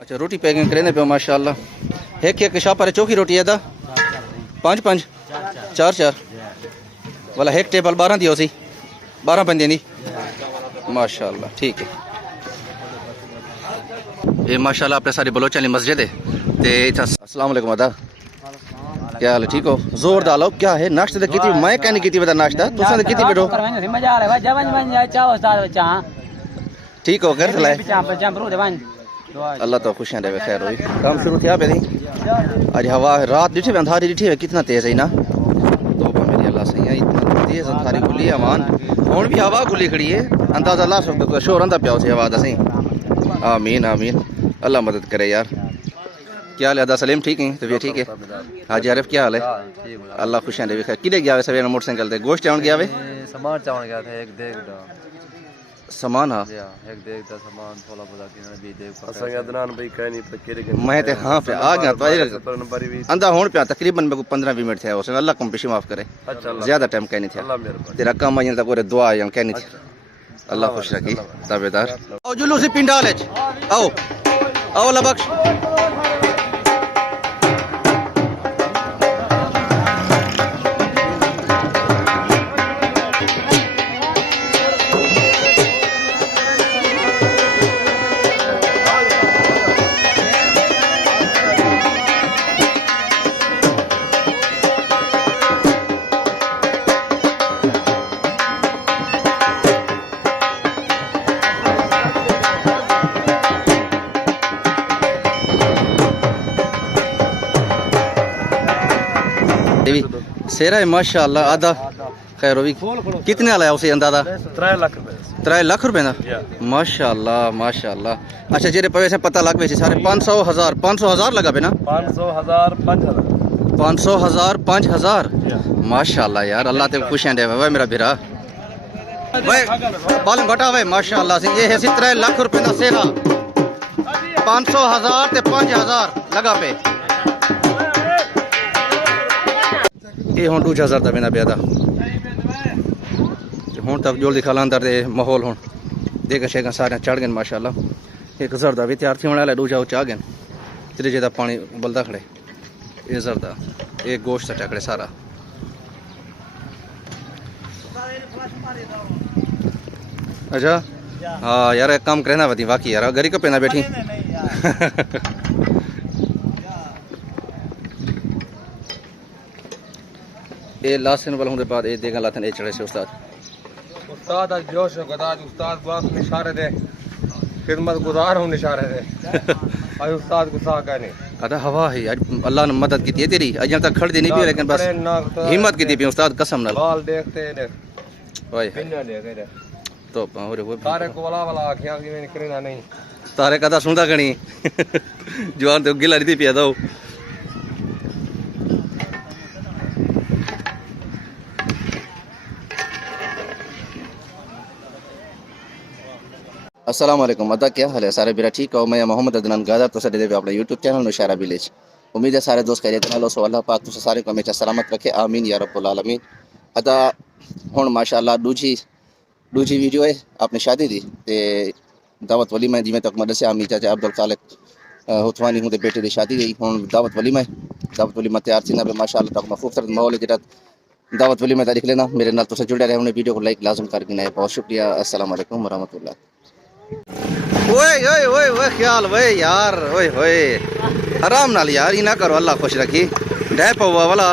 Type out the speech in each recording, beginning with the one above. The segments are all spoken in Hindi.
अच्छा रोटी पैकिंग करें पे माशाल्लाह। एक शाह पर चौकी रोटी है दा 5 4 वाला एक टेबल 12 दी सी 12 बंदे दी माशाल्लाह। ठीक है ये माशाल्लाह अपने सारी बलोच वाली मस्जिद है ते अस्सलाम वालेकुम अदा क्या हाल है ठीक हो जोर डालो क्या है नाश्ते की मैं क्या नहीं की बता नाश्ता तुसा की बैठो ठीक हो कर लाए अल्लाह तो खुशियां देवे खैर हुई काम शुरू थिया पे नहीं आज हवा रात डिठी अंधारी डिठी है कितना तेज है ना तो मेरी अल्लाह सही है इतना तेज अंधारी खुली है अमान हुन भी हवा खुली खड़ी है अंदाजा ला सकते तो शोर अंदा पिया से हवा दसी आमीन आमीन अल्लाह मदद करे यार। क्या हाल है अदा सलीम ठीक है तबीयत ठीक है हाजी आरिफ क्या हाल है अल्लाह खुशियां देवे खैर किधर गया वे सवेरे मोटरसाइकिल ते गोश्त चावण गया वे सामान चावण गया था एक देख दा सामान हां एक देख दा सामान थोड़ा बहुत किने भी देख असन अदनान भाई कहनी पे केरे मैं ते हां पे आ गया तो अंदा हुन पे तकरीबन मेरे को 15-20 मिनट थे उसने अल्लाह कम पेशी माफ करे ज्यादा टाइम कहनी थी अल्लाह मेहरबानी तेरा काम अजन तक पूरे दुआ या कहनी थी अल्लाह खुश रखी ताबेदार आओ जुलूसी पिंडाल आओ आओ लबख्श सेरा है माशाल्लाह आधा खैर होगी कितने वाला है उसे अंदाजा 3 लाख रुपए 3 लाख रुपए ना माशाल्लाह माशाल्लाह। अच्छा जेरे पवे से पता लग वैसे सारे 500,000 लगा पे ना 500,000 500,000 माशाल्लाह यार अल्लाह ते खुशियां दे भाई मेरा भिरा भाई बाल घटा भाई माशाल्लाह से ये है 3 लाख रुपए का सेरा 500,000 ते 5,000 लगा पे ये हूँ 2,000 का बिना प्यादा हूँ तक जोल दिखा अंदर दे माहौल हूँ देख शेगा सारे चढ़ गए माशाल्लाह। 1,000 का भी तैयार थी होने वाला दूजा आ गए त्रीजे का पानी उबलता खड़े 1,000 का एक गोश्त टैकड़े सारा अच्छा हाँ यार एक काम करना बती बाकी यार गरी को पेना बैठी ये लास्ट दिन वालों के बाद ये देगा लाथन ये चढ़े से उस्ताद आज जोश गदाज उस्ताद बास इशारे दे खिदमत गुजार हूं इशारे दे आज उस्ताद गुस्सा का नहीं अदा हवा है आज अल्लाह ने मदद की तेरी आज तक खड़ दी नहीं भी लेकिन बस हिम्मत की थी उस्ताद कसम नाल बाल देखते देख ओए पिन्ना देख तो और वो सारे को वाला आंखें की में निकलना नहीं तारे कदा सुनदा गणी जवान तो गिला दी पिया दो अस्सलाम वालेकुम अदा क्या हाल है सारे मेरा ठीक हो मैं मोहम्मद अदनान गादर तो सदे दे अपना यूट्यूब चैनल नुशारा विलेज उम्मीद है सारे दोस्त खैरियत नाल सो अल्लाह पाक तुस सारे को हमेशा सलामत रखे आमीन या रब्बुल आलमीन। अदा हुन माशाल्लाह दूजी वीडियो है अपनी शादी दी ते दावत वलीमा जिवें तक मदद से आमी चाचा अब्दुल खालिक हुतवानी हूं बेटे दी शादी गई हुन दावत वलीमा तैयार थी ना माशाल्लाह तक खूबसूरत माहौल है जेड़ा दावत वलीमा तारीख लेना मेरे नाल तुस जुड़े रहे उन्हें वीडियो को लाइक लाजम कर देना है बहुत शुक्रिया। अस्सलाम वालेकुम व रहमतुल्लाह। ओए ओए ओए ओए ख्याल ओए यार ओए ओए आराम नाल यार ये ना करो अल्लाह खुश रखी डै पवा वाला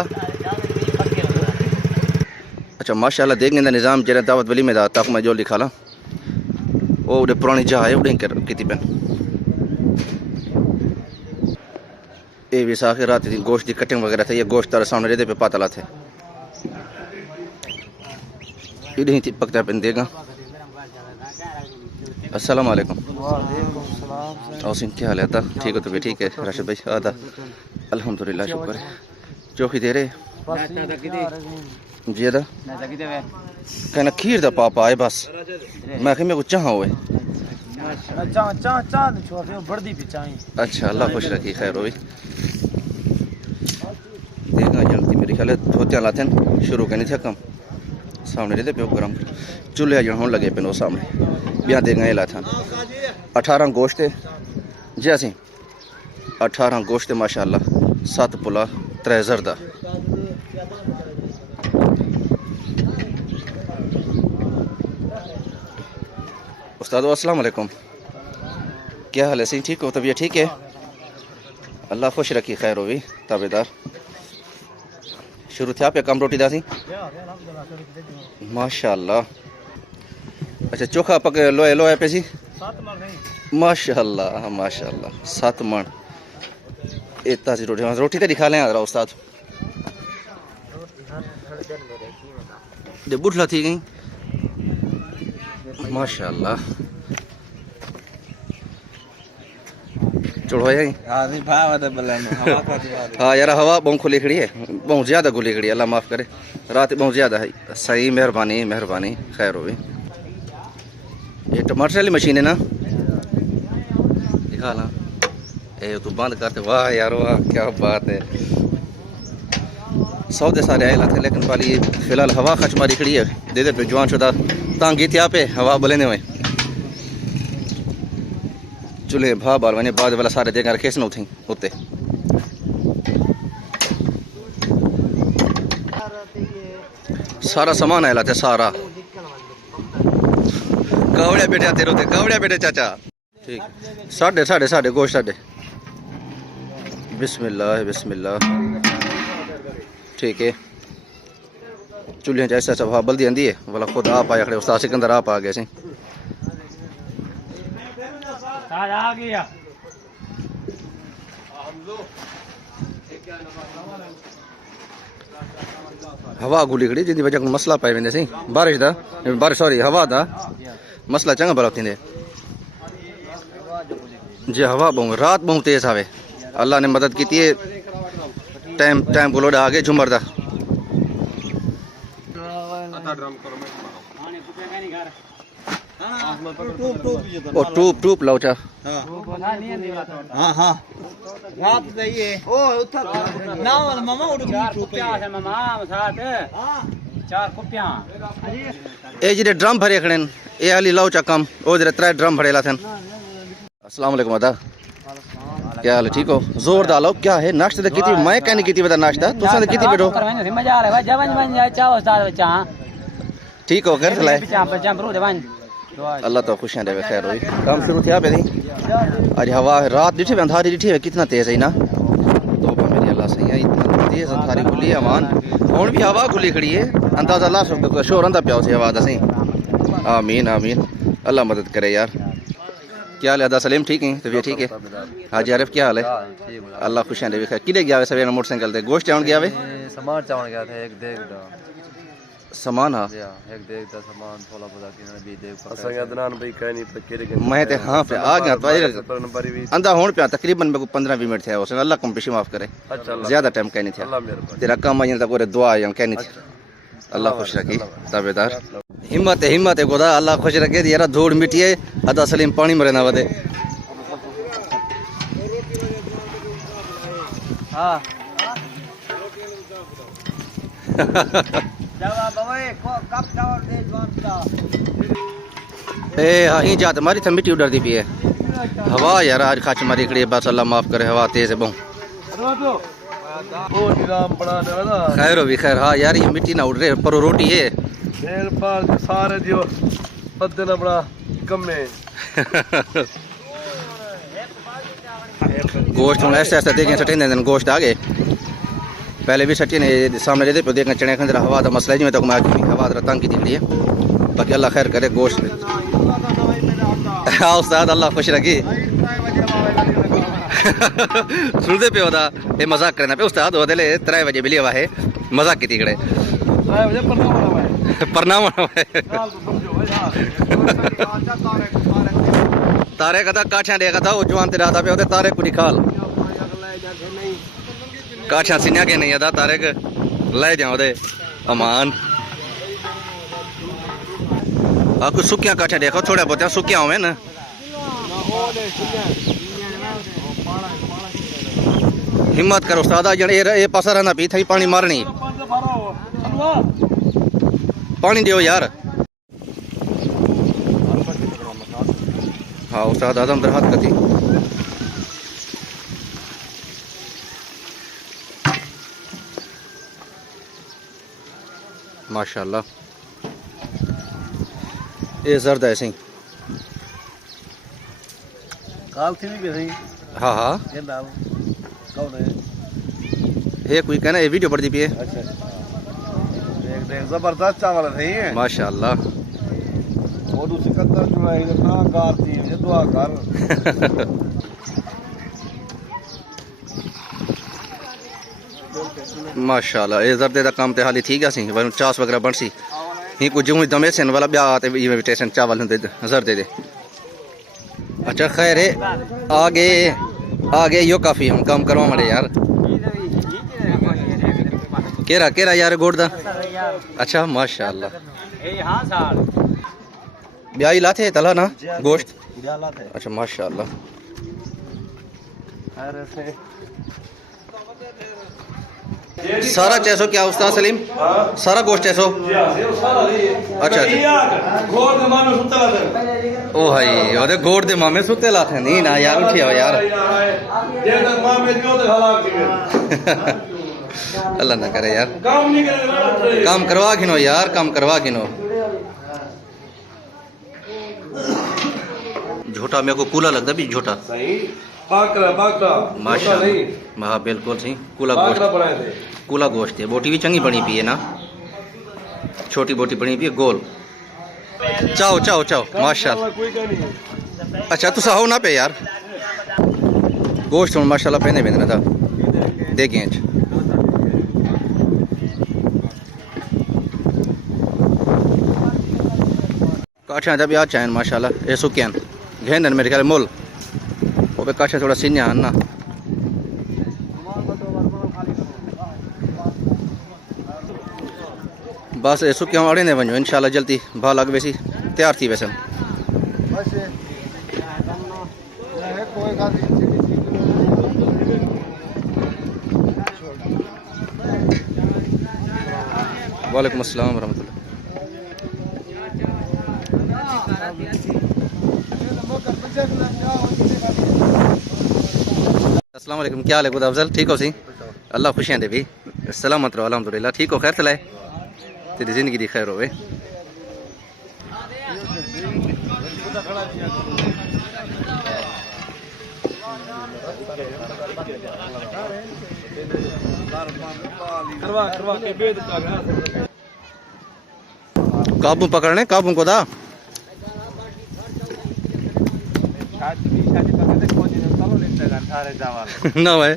अच्छा माशाल्लाह देखने का निज़ाम जरा दावत वली में दा तक मैं जो लिखा ला वो उड़े पुरानी जहा है उड़े कर की पेन ये विसाखी रात दी गोश्त की कटिंग वगैरह थे ये गोश्त तारे सामने रेदे पे पातला थे इधर ही पकता पेन देगा। अस्सलाम वालेकुम औसिन क्या हाल है था ठीक हो तो भी ठीक है राशिद भाई आदा अल्हम्दुलिल्लाह शुक्र है चौकी दे रहे जी अदा कहना खीर दा पापा आए बस मैं मेरे को चाह हुए अच्छा अल्लाह खुश रखी खैर हो देखना जल्दी मेरे ख्याल धोतियाँ लाते शुरू करनी थे कम सामने रहते पे गरम चूल्हे जन होने लगे पे सामने ब्याह दे गए ला था 18 गोश्त जी असी 18 गोश्त माशाल्लाह 7 पुला 3 जरदा। उस्ताद अस्सलाम वालेकुम, क्या हाल है? सही ठीक हो? तबीयत ठीक है? अल्लाह खुश रखी, खैर हो भी ताबेदार। शुरू थिया पे कम रोटी दासी माशाल्लाह। अच्छा चोखा पक लोहे लोहे पे सी माशाल्लाह माशाल्लाह 7 मन इतना सी रोटी। रोटी तो दिखा लें जरा उस्ताद। जब बुठला थी गई माशाल्लाह। चढ़ो यही हाँ यार हवा बहुत खुली खड़ी है, बहुत ज़्यादा खुली खड़ी है। अल्लाह माफ़ करे, रात बहुत ज़्यादा है। सही मेहरबानी मेहरबानी, खैर हो भी। ये टमाटर वाली मशीन है ना, दिखा ला। ये तो बंद करते, वाह यार वाह क्या बात है। सौदे सारे आए थे लेकिन वाली फिलहाल हवा खचमारी खड़ी है। दे दे पे जवान शुदा तांगी थी पे हवा बलेने हुए चूल्हे भा बाल मैंने बाद वाला सारे देखा रखे न उठी होते। सारा सामान आया थे सारा। कवड़े बेटे आते रोते, कवड़े बेटे चाचा। ठीक साढ़े साढ़े साढ़े गोश्त साढ़े। बिस्मिल्लाह बिस्मिल्लाह। ठीक है चूल्हे ऐसा सब हवा बल्दी आंदी है वाला खुद आप आया खड़े। उस्ताद सिकंदर आप आ गए सी। आ गया हवा गुली खड़ी जिंदी वजह मसला पाए वेंदे सी। बारिश दा बारिश सॉरी हवा दा मसला चंगा भला थींदे जी। हवा बहुत रात बहुत तेज आवे। अल्लाह ने मदद की है। टाइम टाइम को लोड़ा आगे झुमर दा ओ टूप टूप लाउचा हाँ हाँ रात सही है। ओ उठा ना वाला मामा उठ गया कुप्पियां है मामा साथ चार कुप्पियां। ए जिरे ड्रम भरे खड़े ए वाली लाउचा कम ओ जरे 3 ड्रम भरे लाथन। अस्सलाम वालेकुम अदा, क्या हाल है? ठीक हो? जोरदार लो क्या है नाश्ते तो किती मैं कहने किती बता नाश्ता तुसा तो किती बेटो मजा आ रहा है जवन बन जाए चाहो उस्ताद बच्चा। ठीक हो कर ले बच्चा बच्चा बरू जवन अल्लाह तो खुशियां देवे। खैर होई काम शुरू थिया पे थी आज। हवा रात दिठे अंधारी दिठे कितना तेज है ना। तो मेरी अल्लाह सही है इतना तेज अंधारी खुली है मान। हुन भी हवा खुली खड़ी है अंदाजा ला सकते हो शोर अंदा प्याओ से हवा दा सही। आमीन आमीन अल्लाह मदद करे यार। क्या हाल है अदा सलीम? ठीक है तबीयत ठीक है? हाजी आरिफ क्या हाल है? अल्लाह खुशियां देवे। खैर किले गया सवेरे मोटरसाइकिल ते गोश्त चावण गया वे सामान चावण गया था एक देख दा सामान हाँ एक देख दा सामान थोड़ा बोला कि भी देख असा अदनान भाई कह नहीं पक्के के मैं ते हाँ पे आ गया तो पर नंबर भी अंदा होने पे तकरीबन मेरे को 15-20 मिनट थे उसने। अल्लाह कम पेशी माफ करे ज्यादा टाइम कहनी थी अल्लाह मेहरबानी। तेरा काम आई तक दुआ या कहनी थी। अल्लाह खुश रखी ताबेदार। हिम्मत है खुदा अल्लाह खुश रखे यार। धूड़ मिट्टी है अदा सलीम पानी मरे ना वदे। हाँ जवाब ओए कब चावल दे जवान का ए हाँ ही जात मारी था मिट्टी उड़ती पी है। हवा यार आज खाच मारी खड़ी है बस अल्लाह माफ करे। हवा तेज है बहु खैर हो भी खैर। हाँ यार ये मिट्टी ना उड़ रहे पर रोटी है सारे दियो पत्ते ना बड़ा कम है। गोश्त हूँ ऐसे ऐसे देखें सटे दिन गोश्त आ गए पहले भी सटी ने सामने दे पे देखना चने खंजर हवा का मसला जो तक मैं हवा तंग की दिखड़ी है। बाकी अल्लाह खैर करे गोश्त हाँ उस्ताद अल्लाह खुश रखी। सुनते पे होता ये मजाक करना पे उस्ताद हो दिले 3 बजे मिली हवा है मजाक की तिकड़े प्रणाम तारे का काठिया देखा था वो जवान तेरा था पे होते तारे को निकाल काठिया सीनिया के नहीं आता तारे के ले जाओ दे अमान। कुछ सुखिया काठिया देखो थोड़े बहुत सुखिया हुए ना। हिम्मत करो उस्ताद ये पासा रहना पी थी पानी मारनी पानी दियो यार। हाँ उस्ताद आदम दरहात कथी माशाल्लाह ये जर्द है सही काल थी भी सही हाँ हाँ ये नाम कौन है ये कोई कहना ये वीडियो पर दी पिए अच्छा देख देख जबरदस्त चावल है माशाल्लाह वो दूसरी कत्तर जुड़ाई ना कार थी ये दुआ कर माशाल्लाह ये जर्दे दा काम ते हाली ठीक है सी वन चास वगैरह बन सी ही कुछ जूं दमे सन वाला ब्याह ते इनविटेशन चावल हुंदे जर्दे दे अच्छा खैर है आगे यो काफी हम काम करवा मड़े यार केरा केरा यार गोड़ दा अच्छा माशाल्लाह हाँ साल ब्याही लाते तला ना गोश्त अच्छा माशाल्लाह सारा 600 क्या उस्ताद सलीम सारा गोश्त 600 अच्छा ओ भाई ओदे गोड़ दे मामे सुते लाथे नहीं ना यार उठियो यार अल्लाह ना करे यार काम करवा गिनो यार काम करवा गिनो झोटा मेरे को कूला लगता भी झोटा माशाल्लाह हाँ बिल्कुल सही कूला गोश्त है बोटी भी चंगी बनी पी है ना छोटी बोटी बनी पी है गोल चाओ चाओ चाओ माशाल्लाह अच्छा तू साहो ना पे यार गोश्त माशाल्लाह पहने भी ना था देखें काठा जब याद चाहें माशाल्लाह ये सुक्यान घेन मेरे ख्याल मोल वो पे काठा थोड़ा सीन्या ना बस ये सुक्या अड़े ने वनो इंशाल्लाह जल्दी भा लग वैसी तैयार थी वैसे वालेकुम अस्सलाम वरहमतुल्लाह अस्सलाम वालेकुम क्या हाल है खुद अफजल ठीक हो सी अल्लाह खुशियाँ दे भी सलामत रहो अल्हम्दुलिल्लाह ठीक हो खैर चलाए तेरी जिंदगी दी खैर होवे काबू पकड़ने काबू को दा ना भाई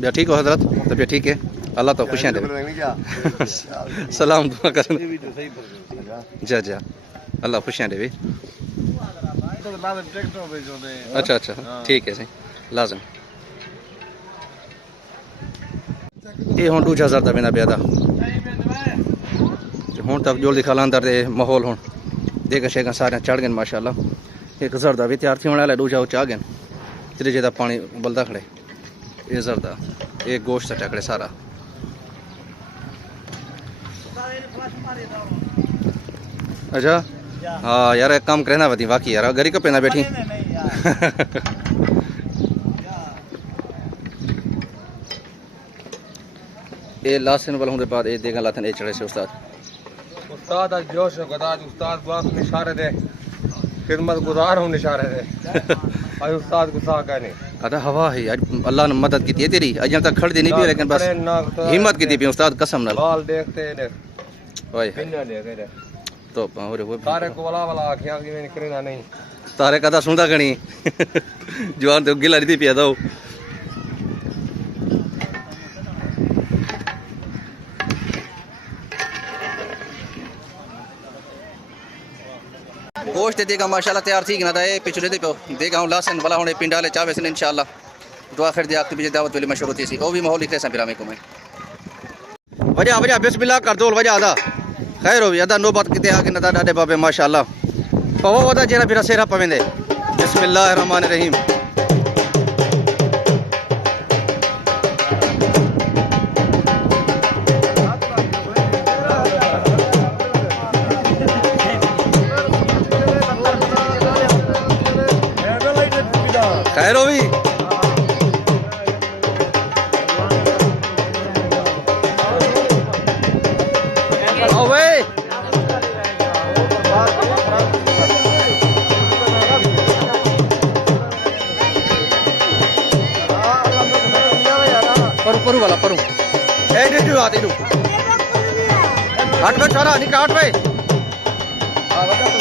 भैया ठीक हो हजरत तबीयत ठीक है अल्लाह तो खुशियाँ दे सलाम दुआ कर जा जा अल्लाह खुशियाँ दे भी अच्छा अच्छा ठीक है सही लाजम ये हूँ 2000 का बिना प्यादा हूँ तक जो दिखा अंदर दे माहौल हूँ देख शेगा सारे चढ़ गए माशाल्लाह 1000 का भी तैयार थी होने वाला दूजा आ गए त्रीजे का पानी उबलता खड़े ये जरदा एक गोश्त टकड़े सारा अच्छा हाँ यार एक काम करना बती बाकी यार गरी कब पेना बैठी ये लास्ट दिन वालों के बाद ये देगा लाथन ये चढ़े से उस्ताद आज जोश गदाज उस्ताद बास निशारे दे खिदमत गुजार हूँ निशारे दे आज उस्ताद गुस्सा का नहीं अदा हवा है आज अल्लाह ने मदद की थी तेरी आज तक खड़ दी नहीं भी लेकिन बस हिम्मत की थी भी उस्ताद कसम ना बाल देखते देख ओए पिन्ना देखे दे तो और वो सारे को वाला आँखियाँ की मैंने करना नहीं तारे कदा सुनदा गणी जवान तो गिला दी पिया दो गोश्त देगा माशाल्लाह तैयार थी ना दाए पिछले दे पे देगा हूं लासन वाला होने पिंडाले चावे सन इंशाल्लाह दुआ खैर दे आपकी भी दावत वाली मशरूत थी ओ भी माहौल लिखे सा पिरामे को मैं वजह वजह बिस्मिल्लाह कर दो वजह आदा खैर हो अदा नौबत किते आके नदा डाडे बाबे माशाल्लाह पवो वदा जेरा फिरा सेरा पवेंदे बिस्मिल्लाहिर रहमानिर रहीम परू वाला परू ए डिडू आते डिडू हट बे छोरा निकाल हट बे हां बता तो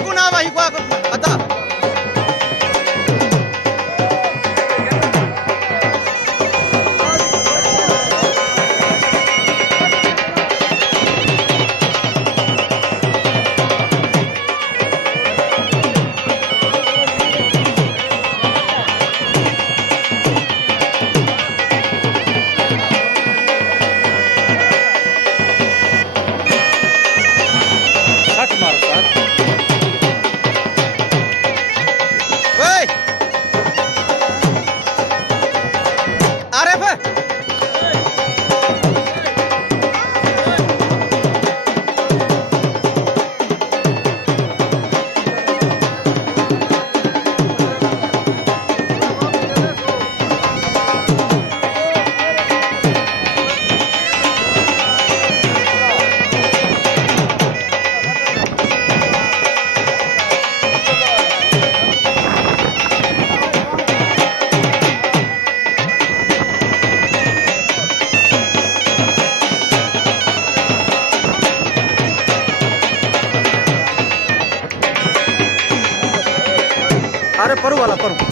aku na ba iko ata अरे परू वाला परू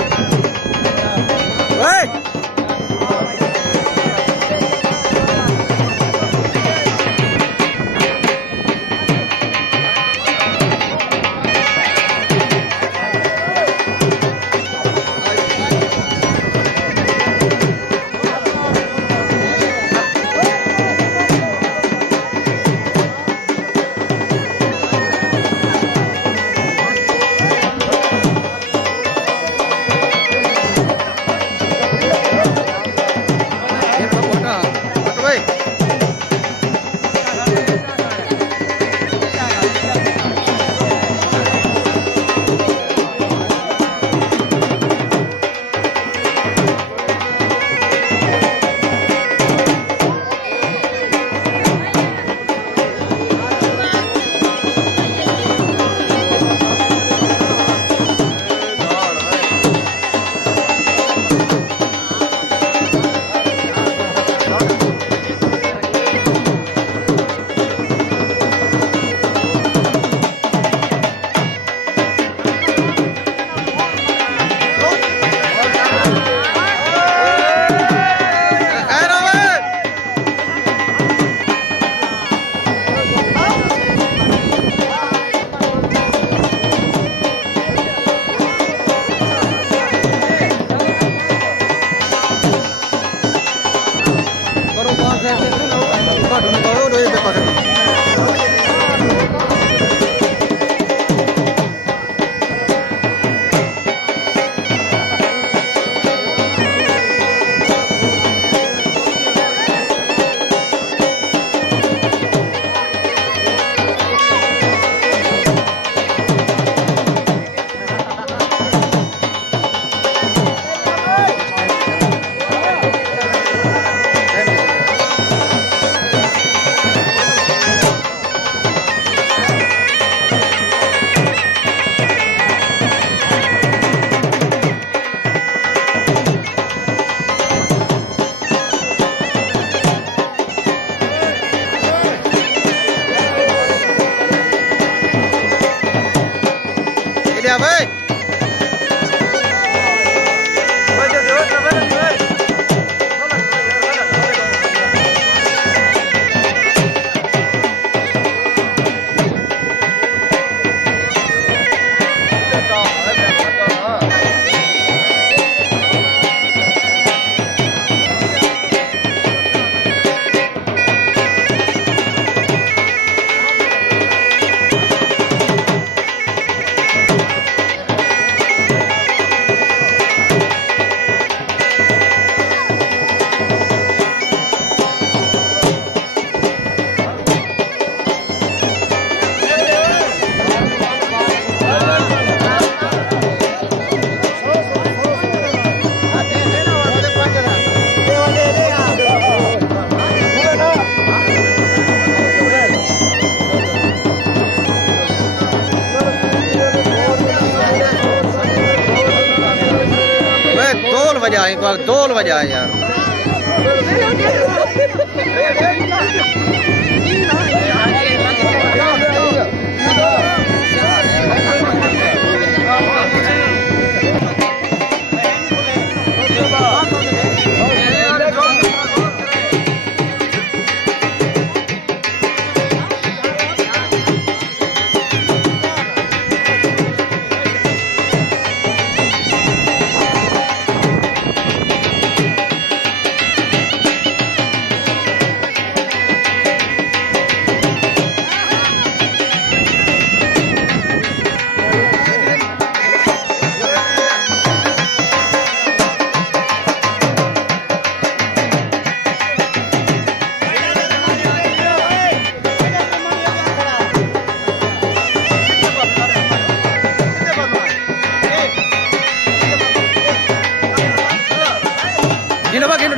बजे आए को 2 बजे आए यार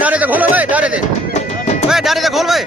डारे से खोलो भाई डारे से खोल भाई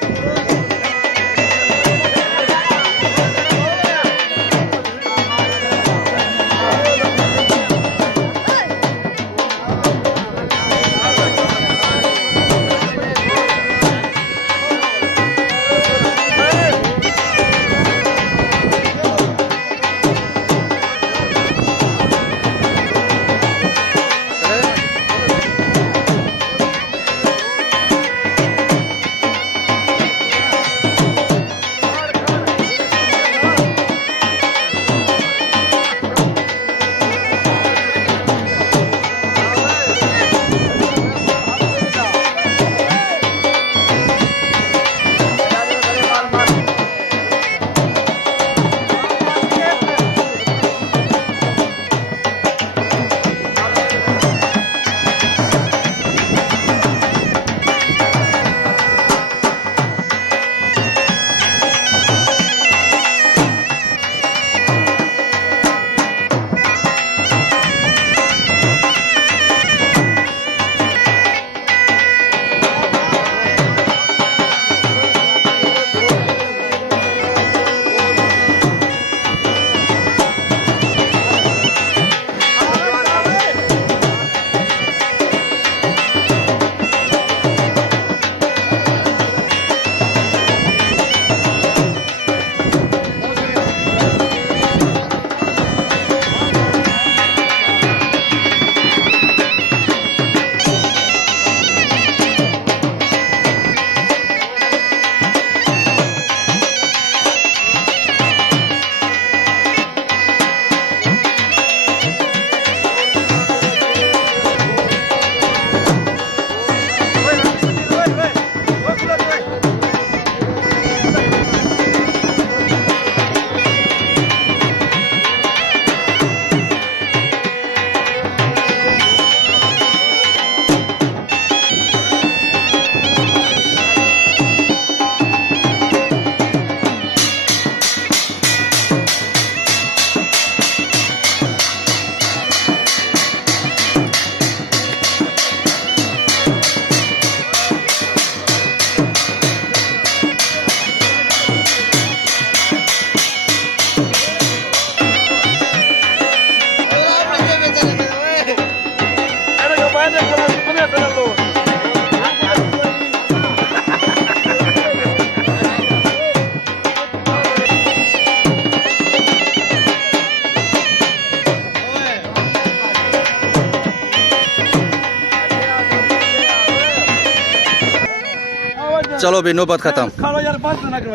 चलो भी नौबत खत्म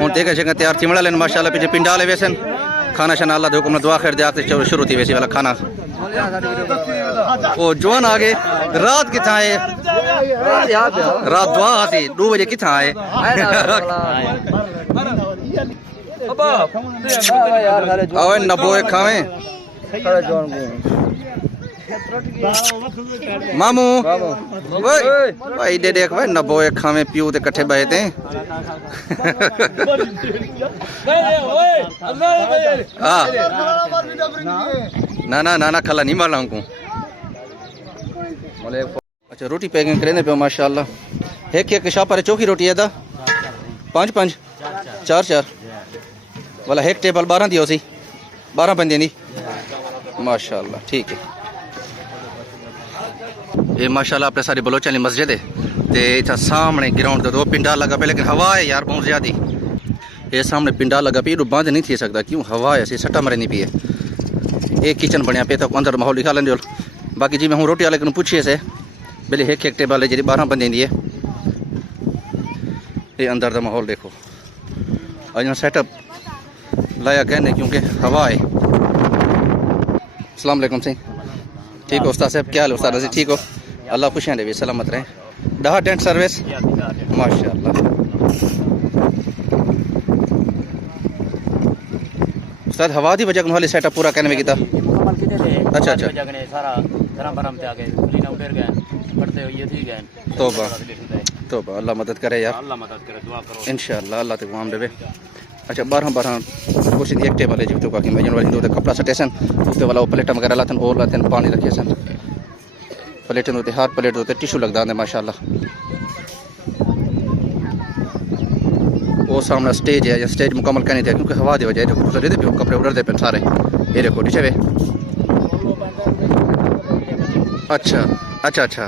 हूँ देखा शेखा तैयार थी मड़ा लेन माशाल्लाह पीछे पिंडाले वैसन खाना शाना अल्लाह हुक्म दुआ खैर दे आते शुरू थी वैसे वाला खाना ओ जवान आ गए रात किथा है रात दुआ आती 2 बजे किथा है आओ नब्बे खावे मामू भाई दे देख भाई नब्बे खावे पियो ते कट्ठे बहे थे ना ना ना ना खला नहीं मारना हमको अच्छा रोटी पैकिंग करें पे माशाल्लाह एक शापर चौकी रोटी है दा 5 4 वाला एक टेबल 12 दियो सी 12 बंदे दी माशाल्लाह ठीक है ये माशाल्लाह अपने सारी बलोच वाली मस्जिद है ते इतना सामने ग्राउंड दो पिंडा लगा पे लेकिन हवा है यार बहुत ज़्यादा। ये सामने पिंडा लगा पे बंद नहीं थी सकता क्यों हवा है सट्टा मरे नहीं पी। एक किचन बनया पे तो अंदर माहौल दिखा लेंगे। बाकी जी मैं हूँ रोटी वाले को पूछिए से बेले एक टेबल है जी 12 बंदे दी है। ये अंदर का माहौल देखो अज सेटअप लाया कहने क्योंकि हवा है। अस्सलाम वालेकुम सही ठीक हो उस्ताद साहब क्या हाल उस्ताद रजी ठीक हो अल्लाह खुशियाँ दे सलामत रहे। डहा टेंट सर्विस माशाल्लाह। उस्ताद हवा की वजह वाली सेटअप पूरा कहने में किया। अच्छा अच्छा सारा गरम बरम ते आ गए क्लीन उधर गए पड़ते हुए थी गए। तौबा तौबा अल्लाह मदद करे यार अल्लाह मदद करे दुआ करो इंशाअल्लाह अल्लाह तक वाम देवे। अच्छा 12 कुछ एक टेबल है जी तो बाकी मैं वाली दो कपड़ा सटे सन उसके वाला प्लेट वगैरह लाते और लाते पानी रखे सन प्लेटें होते हर प्लेट होते टिशू लगता है माशाल्लाह। वो सामने स्टेज है या स्टेज मुकम्मल करनी चाहिए क्योंकि हवा दी वजह देखो कपड़े उड़ते पे सारे ये देखो नीचे वे। अच्छा अच्छा अच्छा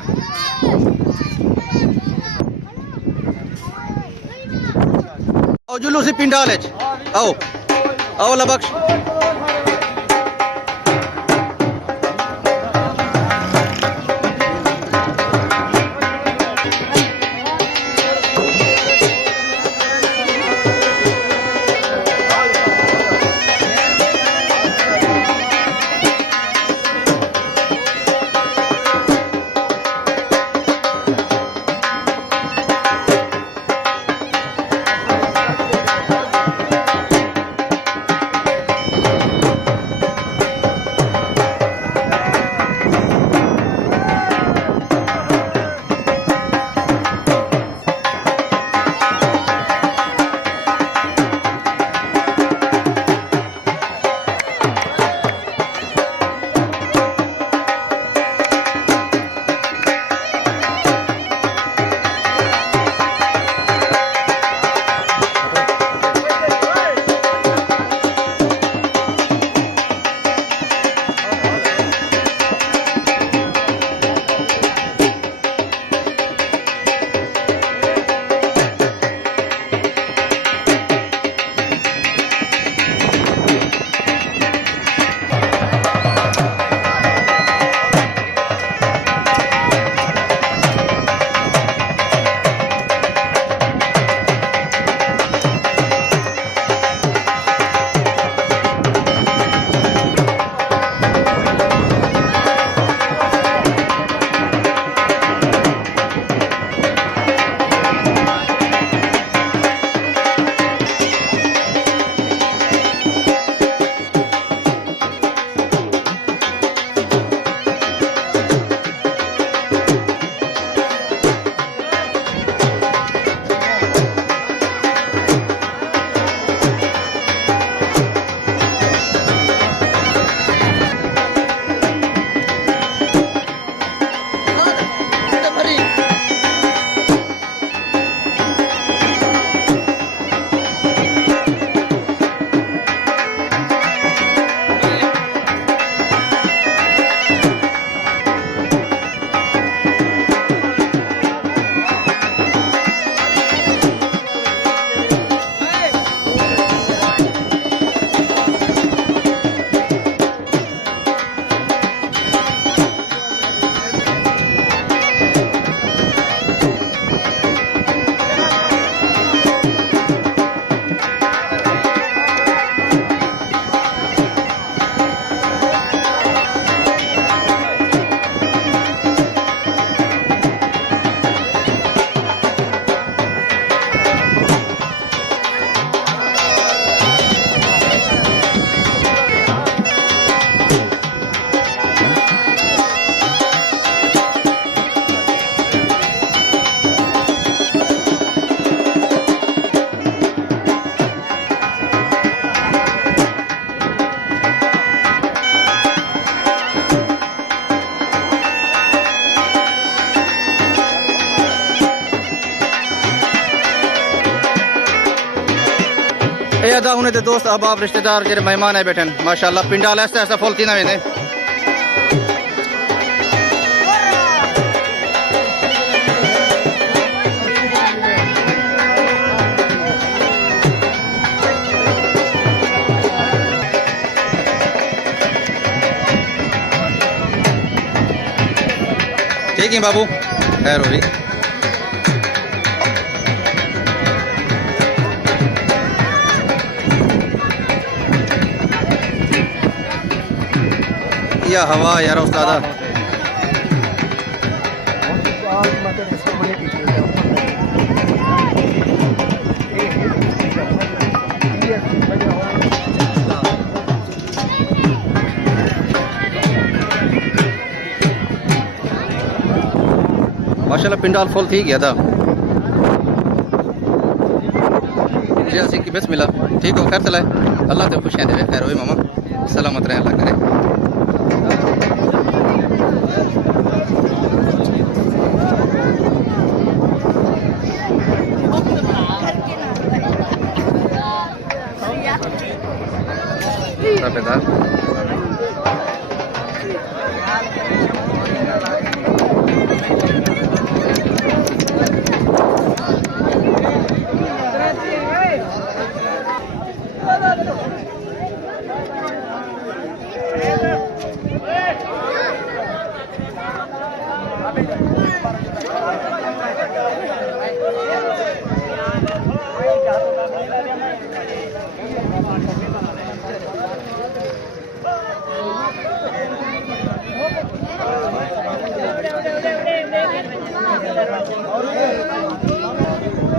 आओ जुलूसी पिंडाल आओ आओ लबख्श अदा उन्हें तो दोस्त अहबाब रिश्तेदार जो मेहमान है बैठे माशाल्लाह पिंडाल ऐसा ऐसा फुल थी ना ठीक है बाबू खैर हो भी या हवा यार उस्तादा माशाल्लाह पिंडाल फुल थी गया था जी असी की बिस्मिल्लाह ठीक हो खैर चलाए अल्लाह ते खुशियां दे खैर होए मामा सलामत रहे अल्लाह करे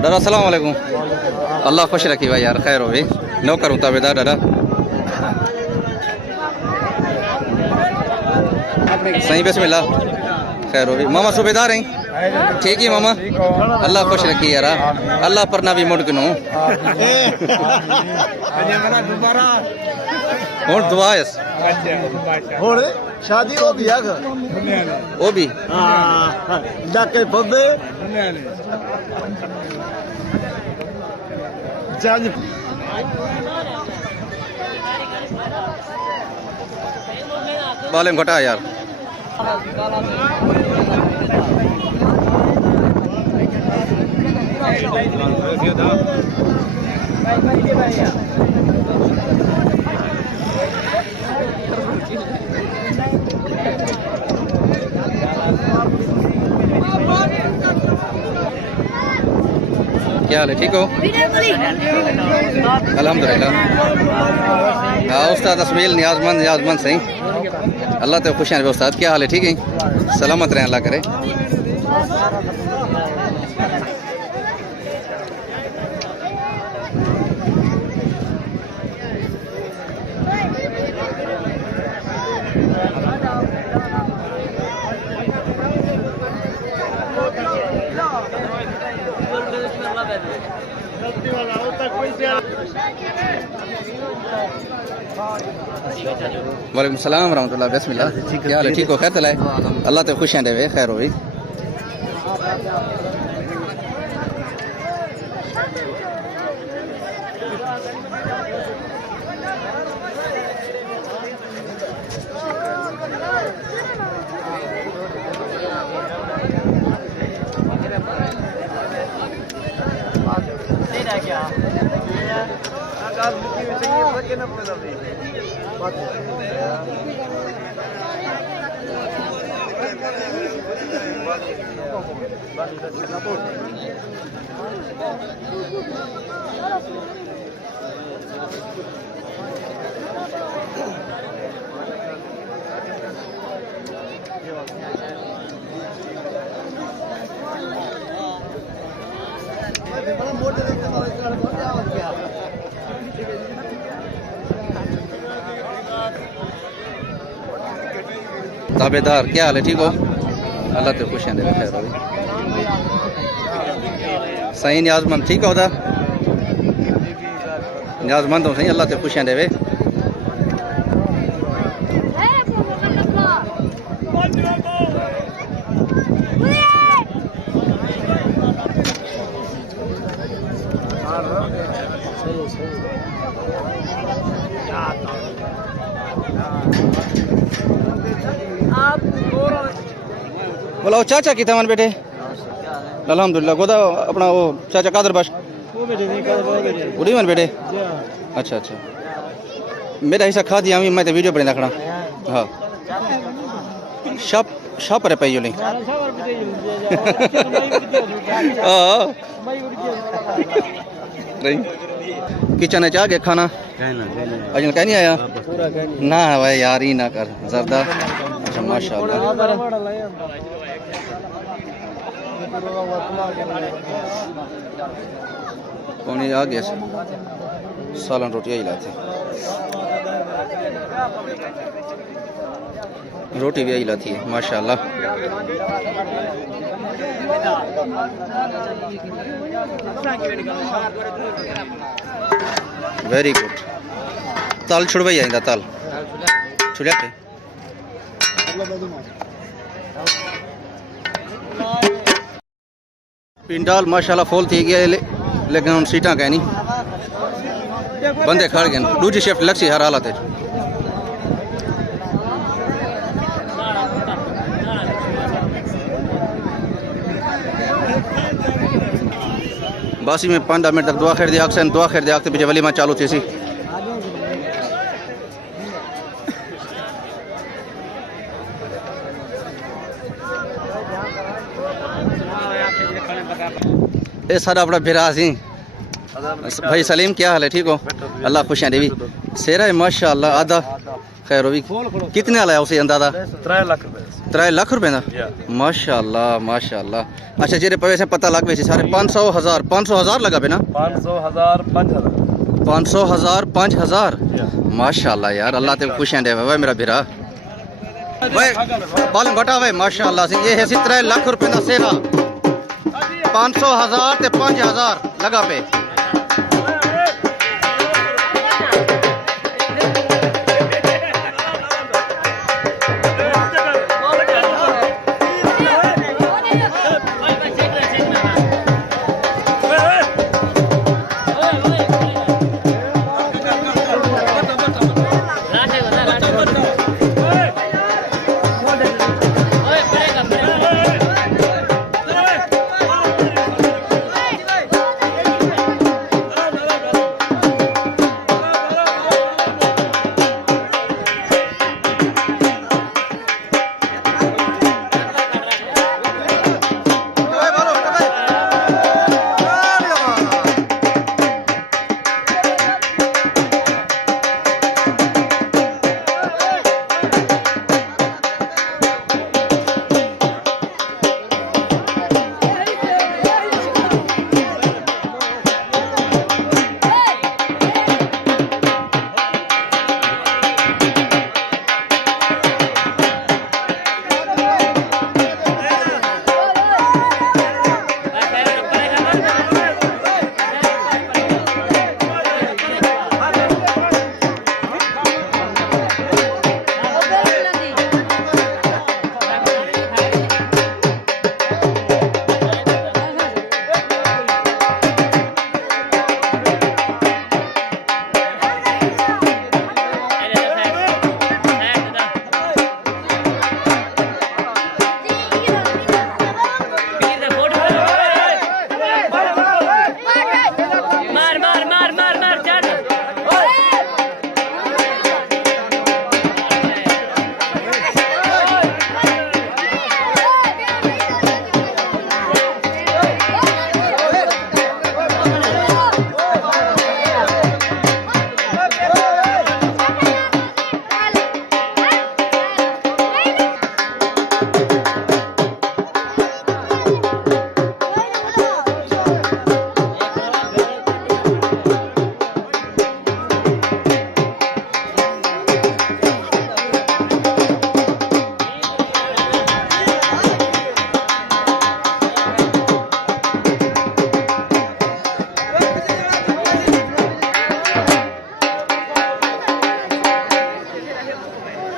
दादा अस्सलाम वालेकुम अल्लाह खुश रखी भाई यार खैर हो भी नौकर हूँ ताबेदार दादा सही बिस्मिल्लाह खैर हो भी मामा सूबेदार हैं ठीक है मामा अल्लाह खुश रखी यार अल्लाह पर ना भी मुड़कन हूँ दुआ शादी हो भी वो भी जाके बब्बे बालें घटा यार क्या हाल है ठीक हो अल्हम्दुलिल्लाह हाँ उस्ताद असमील नियाजमंद सही अल्लाह तो खुश हैं उस्ताद क्या हाल है ठीक है सलामत रहें अल्लाह करे वालेकुम सलाम रहमतुल्लाह बिस्मिल्लाह क्या हाल है ठीक हो खैर चलाए अल्लाह तो खुशियां देवे खैर हो भी ताबेदार क्या हाल है ठीक हो अल्लाह तो खुश हैं खैर हो सही न्याजमंद ठीक हो न्याजमंद हो सही अल्लाह तो खुश हैं देवे बोला चाचा की तमन बेटे अल्हम्दुलिल्लाह गोदा अपना वो चाचा कादर बश उड़ी मन बेटे अच्छा अच्छा मेरा हिस्सा खा दिया मैं तो वीडियो पर देखना हाँ शप शापर पे यूली किचन है आगे खाना अजन कह नहीं आया ना भाई यार ही ना कर जरदा। अच्छा माशाल्लाह कौन आ गया सालन रोटी ही लाते रोटी भी यही लाती है माशाल्लाह। वेरी गुड ताल छुड़वाई आइंदा ताल छुड़िया के पिंडाल माशाल्लाह फुल थी गया लेकिन हम सीटा कह नहीं बंदे खड़ गए दूसरी शिफ्ट लग सी हर हालत है। बासी में 15 मिनट तक दुआ खैर दिया अक्सर दुआ खैर दिया पीछे वली में चालू थी सी। ये सारा अपना फिरा सी भाई सलीम क्या हाल है ठीक हो अल्लाह खुशियाँ देवी सेरा है माशाल्लाह आधा खैर भी कितने वाला है उसे अंदाजा 3 लाख रुपए 3 लाख रुपए का माशाल्लाह माशाल्लाह। अच्छा जेरे पैसे पता लग पे सारे 500,000 लगा पे ना 500,000 5,000 500,000 माशाल्लाह यार अल्लाह ते खुशियाँ दे भाई मेरा भिरा भाई बाल घटा भाई माशाल्लाह से ये है 3 लाख रुपए का सेरा 500,000 ते 5,000 लगा पे।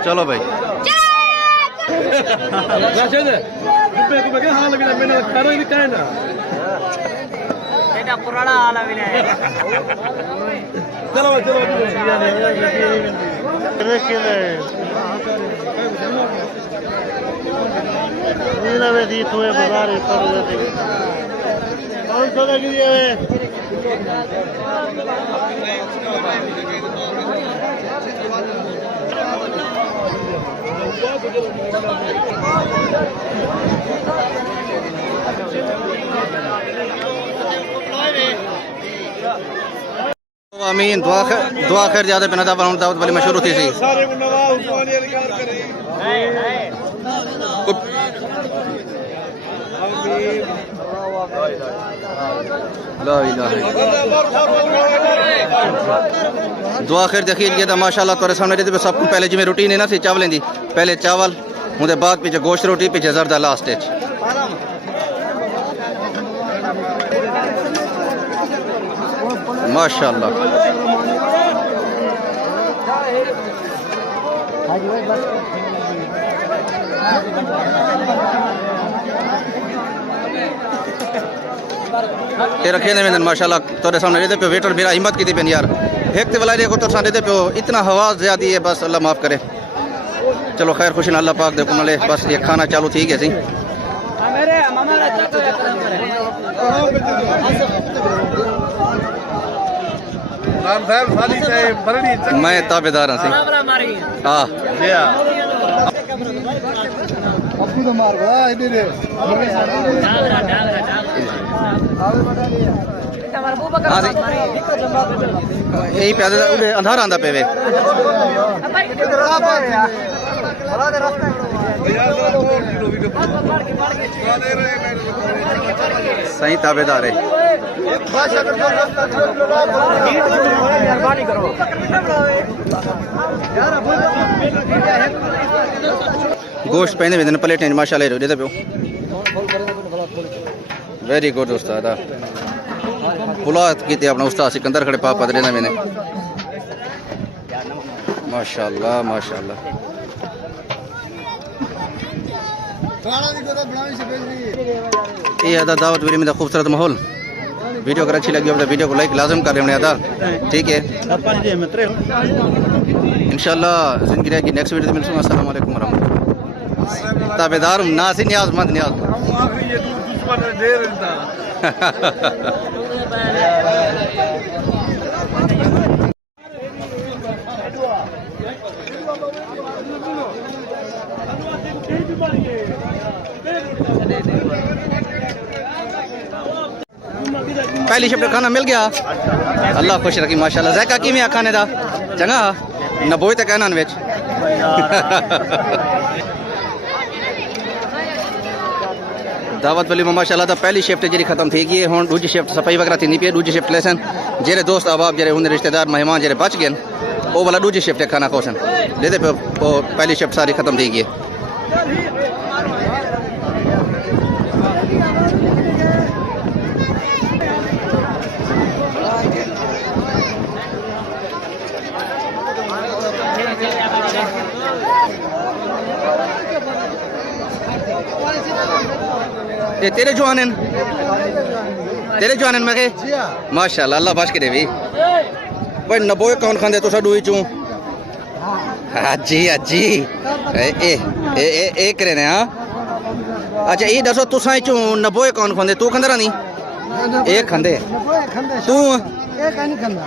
चलो भाई पुराना हाल है चलो चलो बाजार 500 का गिरी है आमीन दुआ खैर ज्यादा बिना दावत वाली मशहूर होती थी सारे को नवाज उस्मानिया निकाल करे ला इलाहा दुआ खैर देखिए ये तो माशाल्लाह तोरे सामने दे सब पहले जिमें रूटीन है ना सी चावलें दी पहले चावल उनके बाद पीछे गोश्त रोटी पीछे जर्दा लास्ट है माशाल्लाह ये रखे ने माशाल्लाह तोरे सामने दे पे वेटर मेरा हिम्मत की थी पेन यार एक ते वाला को तो सामने दे पे इतना हवा ज्यादा है बस अल्लाह माफ करे चलो खैर खुशी ना अल्लाह पाक दे कुनाले बस ये खाना चालू थी गया सी मैं ताबेदार हाँ हाँ यही पे अंधार आंदा पे वे सही ताबेदार है गोश्त पहने हुए प्लेट माशाल्लाह दे पे वेरी गुड उस्ताद पुलाव की अपना उस्ताद सिकंदर खड़े पापा देना मैंने माशाल्लाह माशाल्लाह ये अदा दावत वेरी में खूबसूरत माहौल वीडियो अगर अच्छी लगी हो तो वीडियो को लाइक लाजम कर रहे अदा ठीक है इंशाल्लाह जिंदगी रहेगी नेक्स्ट वीडियो में मिलूंगा अस्सलाम वालेकुम रहमतुल्लाह ताबेदार नासी न्याज मत न्याज पहली शिफ्ट खाना मिल गया अल्लाह खुश रखी माशाल्लाह ज़ायका की में खाने दा चंगा न बोई ते कहना विच दावत वाली में माशाल्लाह दा पहली शिफ्ट जी खत्म थी गई हुन दूसरी शिफ्ट सफाई वगैरह थी नहीं पी दूसरी शिफ्ट लेसन जेरे दोस्त अहबाब जेरे उन रिश्तेदार मेहमान जेरे बच गए वो वाला दूसरी शिफ्ट खाना खोसन दे पहली शिफ्ट सारी खत्म थी गई ये तेरे जवान में के माशाल्लाह अल्लाह बच के दे भी भाई नबोए कौन खांदे तुसा दुई चू हाजी हाजी ए ए ए ए करे ने हां अच्छा ये दसो तुसा चू नबोए कौन खांदे तू खांदा नहीं एक खांदे तू एक नहीं खांदा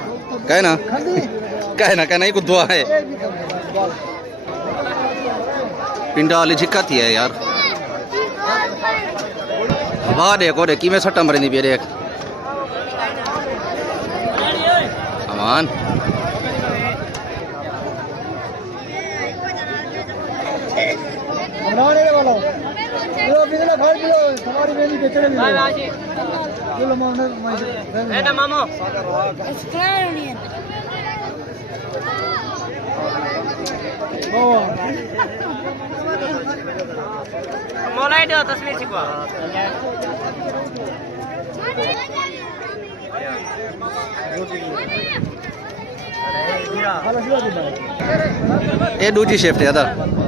कहना ये दुआ है पिंडा वाली झिक्का थी है यार वाह देखो रे कि मैं सट्टा मरे नहीं बेरे अमान मोलाई दो तस्वीर छिपा ये दूसरी शिफ्ट है